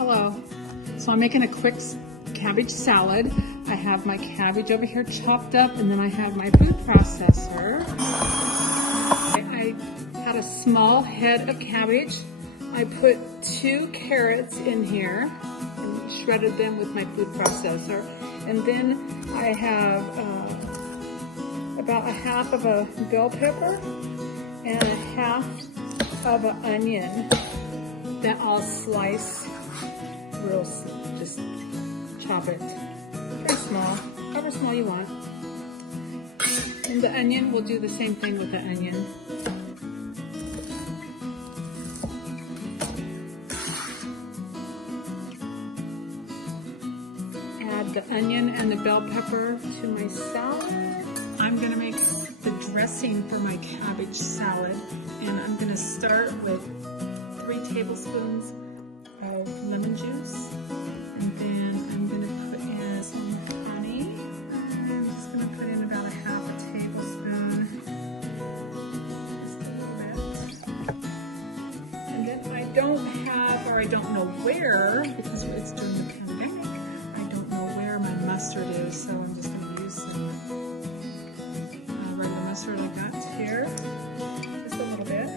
Hello. So I'm making a quick cabbage salad. I have my cabbage over here chopped up, and then I have my food processor. I had a small head of cabbage. I put 2 carrots in here and shredded them with my food processor. And then I have about a half of a bell pepper and a half of an onion that I'll slice real, just chop it very small, however small you want. And the onion, we'll do the same thing with the onion. Add the onion and the bell pepper to my salad. I'm gonna make the dressing for my cabbage salad, and I'm gonna start with 3 tablespoons of lemon juice, and then I'm gonna put in some honey. I'm just gonna put in about a half a tablespoon, just a little bit. And then I don't have, or I don't know where, because it's during the pandemic, I don't know where my mustard is, so I'm just gonna use some regular mustard I got here, just a little bit,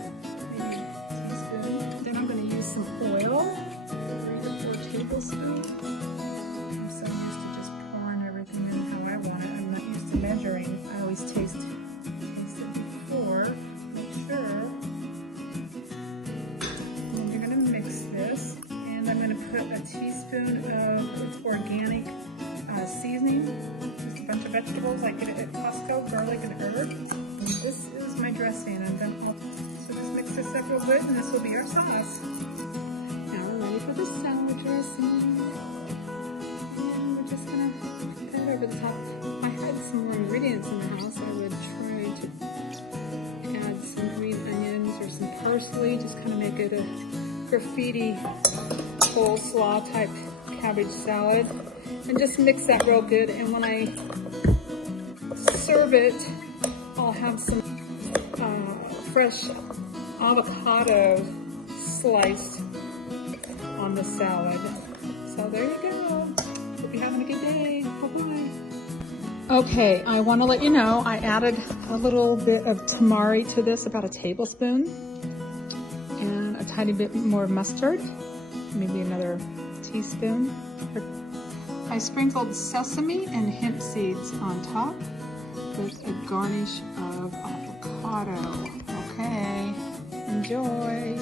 maybe a teaspoon. Then I'm going to use some oil, 3 to 4 tablespoons. I'm so used to just pouring everything in how I want it. I'm not used to measuring. I always taste it before, make sure. And you're going to mix this, and I'm going to put a teaspoon of organic seasoning. Just a bunch of vegetables I get it at Costco, garlic and herb. And this is my dressing. And then so just mix this up real good, and this will be our sauce. Now we're ready for the salad dressing. And we're just gonna put it over the top. If I had some more ingredients in the house, I would try to add some green onions or some parsley, just kind of make it a graffiti coleslaw type cabbage salad. And just mix that real good, and when I serve it, I'll have some fresh avocado sliced on the salad. So there you go. Hope you're having a good day. Bye-bye. Okay, I want to let you know I added a little bit of tamari to this, about a tablespoon, and a tiny bit more mustard, maybe another teaspoon. I sprinkled sesame and hemp seeds on top with a garnish of avocado. Okay, enjoy.